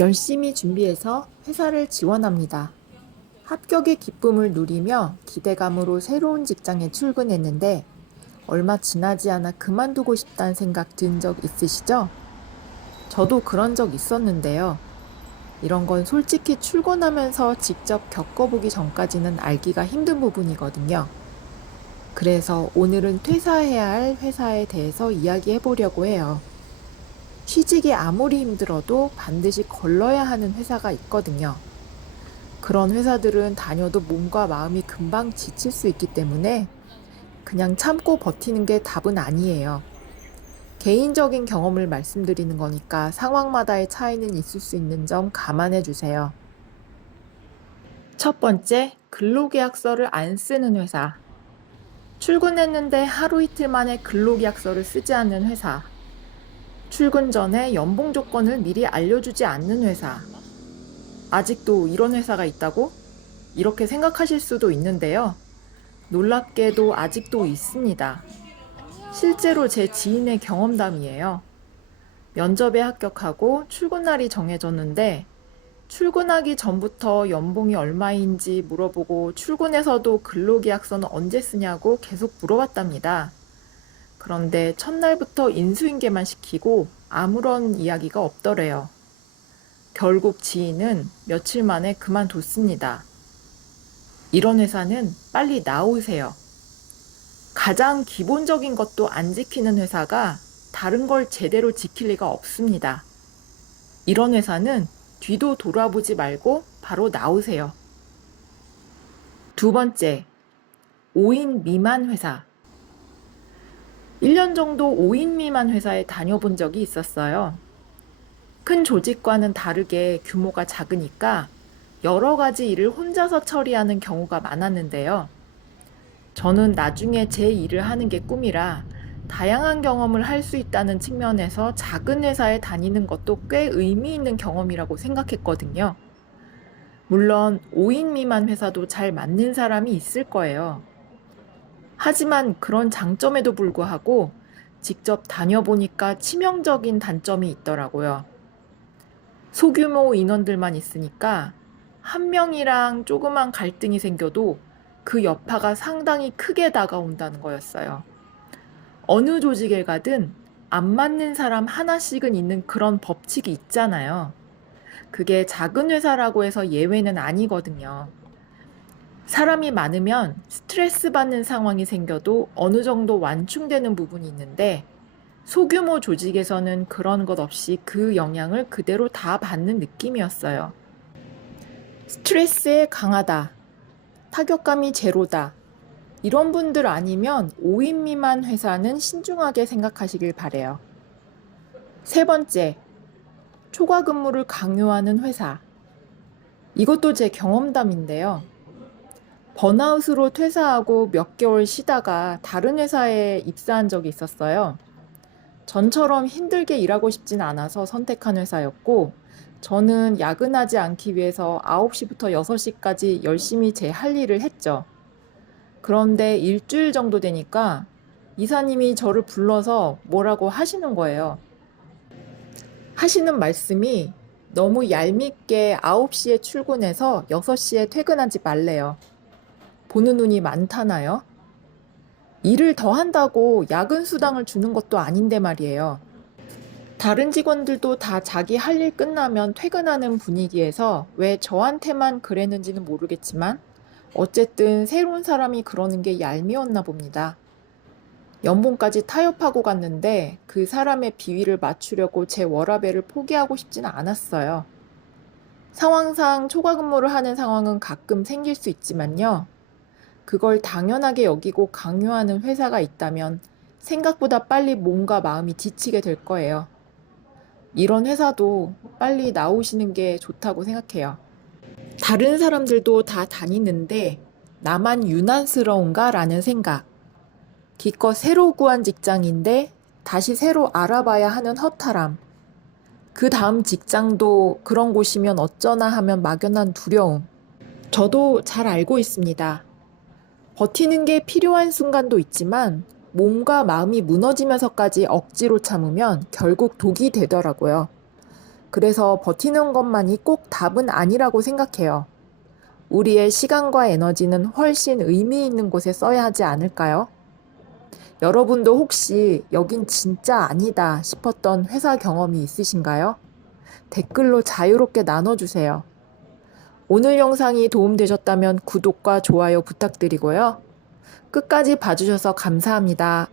열심히 준비해서 회사를 지원합니다. 합격의 기쁨을 누리며 기대감으로 새로운 직장에 출근했는데 얼마 지나지 않아 그만두고 싶다는 생각 든 적 있으시죠? 저도 그런 적 있었는데요. 이런 건 솔직히 출근하면서 직접 겪어보기 전까지는 알기가 힘든 부분이거든요. 그래서 오늘은 퇴사해야 할 회사에 대해서 이야기해 보려고 해요. 취직이 아무리 힘들어도 반드시 걸러야 하는 회사가 있거든요. 그런 회사들은 다녀도 몸과 마음이 금방 지칠 수 있기 때문에 그냥 참고 버티는 게 답은 아니에요. 개인적인 경험을 말씀드리는 거니까 상황마다의 차이는 있을 수 있는 점 감안해 주세요. 첫 번째, 근로계약서를 안 쓰는 회사. 출근했는데 하루 이틀 만에 근로계약서를 쓰지 않는 회사. 출근 전에 연봉 조건을 미리 알려주지 않는 회사. 아직도 이런 회사가 있다고? 이렇게 생각하실 수도 있는데요. 놀랍게도 아직도 있습니다. 실제로 제 지인의 경험담이에요. 면접에 합격하고 출근 날이 정해졌는데 출근하기 전부터 연봉이 얼마인지 물어보고 출근해서도 근로계약서는 언제 쓰냐고 계속 물어봤답니다. 그런데 첫날부터 인수인계만 시키고 아무런 이야기가 없더래요. 결국 지인은 며칠 만에 그만뒀습니다. 이런 회사는 빨리 나오세요. 가장 기본적인 것도 안 지키는 회사가 다른 걸 제대로 지킬 리가 없습니다. 이런 회사는 뒤도 돌아보지 말고 바로 나오세요. 두 번째, 5인 미만 회사. 1년 정도 5인 미만 회사에 다녀본 적이 있었어요. 큰 조직과는 다르게 규모가 작으니까 여러 가지 일을 혼자서 처리하는 경우가 많았는데요. 저는 나중에 제 일을 하는 게 꿈이라 다양한 경험을 할 수 있다는 측면에서 작은 회사에 다니는 것도 꽤 의미 있는 경험이라고 생각했거든요. 물론 5인 미만 회사도 잘 맞는 사람이 있을 거예요. 하지만 그런 장점에도 불구하고 직접 다녀보니까 치명적인 단점이 있더라고요. 소규모 인원들만 있으니까 한 명이랑 조그만 갈등이 생겨도 그 여파가 상당히 크게 다가온다는 거였어요. 어느 조직에 가든 안 맞는 사람 하나씩은 있는 그런 법칙이 있잖아요. 그게 작은 회사라고 해서 예외는 아니거든요. 사람이 많으면 스트레스 받는 상황이 생겨도 어느 정도 완충되는 부분이 있는데 소규모 조직에서는 그런 것 없이 그 영향을 그대로 다 받는 느낌이었어요. 스트레스에 강하다, 타격감이 제로다, 이런 분들 아니면 5인 미만 회사는 신중하게 생각하시길 바래요. 세 번째, 초과 근무를 강요하는 회사. 이것도 제 경험담인데요. 번아웃으로 퇴사하고 몇 개월 쉬다가 다른 회사에 입사한 적이 있었어요. 전처럼 힘들게 일하고 싶진 않아서 선택한 회사였고, 저는 야근하지 않기 위해서 9시부터 6시까지 열심히 제 할 일을 했죠. 그런데 일주일 정도 되니까 이사님이 저를 불러서 뭐라고 하시는 거예요. 하시는 말씀이 너무 얄밉게 9시에 출근해서 6시에 퇴근하지 말래요. 보는 눈이 많다나요? 일을 더 한다고 야근 수당을 주는 것도 아닌데 말이에요. 다른 직원들도 다 자기 할 일 끝나면 퇴근하는 분위기에서 왜 저한테만 그랬는지는 모르겠지만 어쨌든 새로운 사람이 그러는 게 얄미웠나 봅니다. 연봉까지 타협하고 갔는데 그 사람의 비위를 맞추려고 제 워라밸을 포기하고 싶지는 않았어요. 상황상 초과 근무를 하는 상황은 가끔 생길 수 있지만요. 그걸 당연하게 여기고 강요하는 회사가 있다면 생각보다 빨리 몸과 마음이 지치게 될 거예요. 이런 회사도 빨리 나오시는 게 좋다고 생각해요. 다른 사람들도 다 다니는데 나만 유난스러운가 라는 생각. 기껏 새로 구한 직장인데 다시 새로 알아봐야 하는 허탈함. 그 다음 직장도 그런 곳이면 어쩌나 하면 막연한 두려움. 저도 잘 알고 있습니다. 버티는 게 필요한 순간도 있지만 몸과 마음이 무너지면서까지 억지로 참으면 결국 독이 되더라고요. 그래서 버티는 것만이 꼭 답은 아니라고 생각해요. 우리의 시간과 에너지는 훨씬 의미 있는 곳에 써야 하지 않을까요? 여러분도 혹시 여긴 진짜 아니다 싶었던 회사 경험이 있으신가요? 댓글로 자유롭게 나눠주세요. 오늘 영상이 도움되셨다면 구독과 좋아요 부탁드리고요. 끝까지 봐주셔서 감사합니다.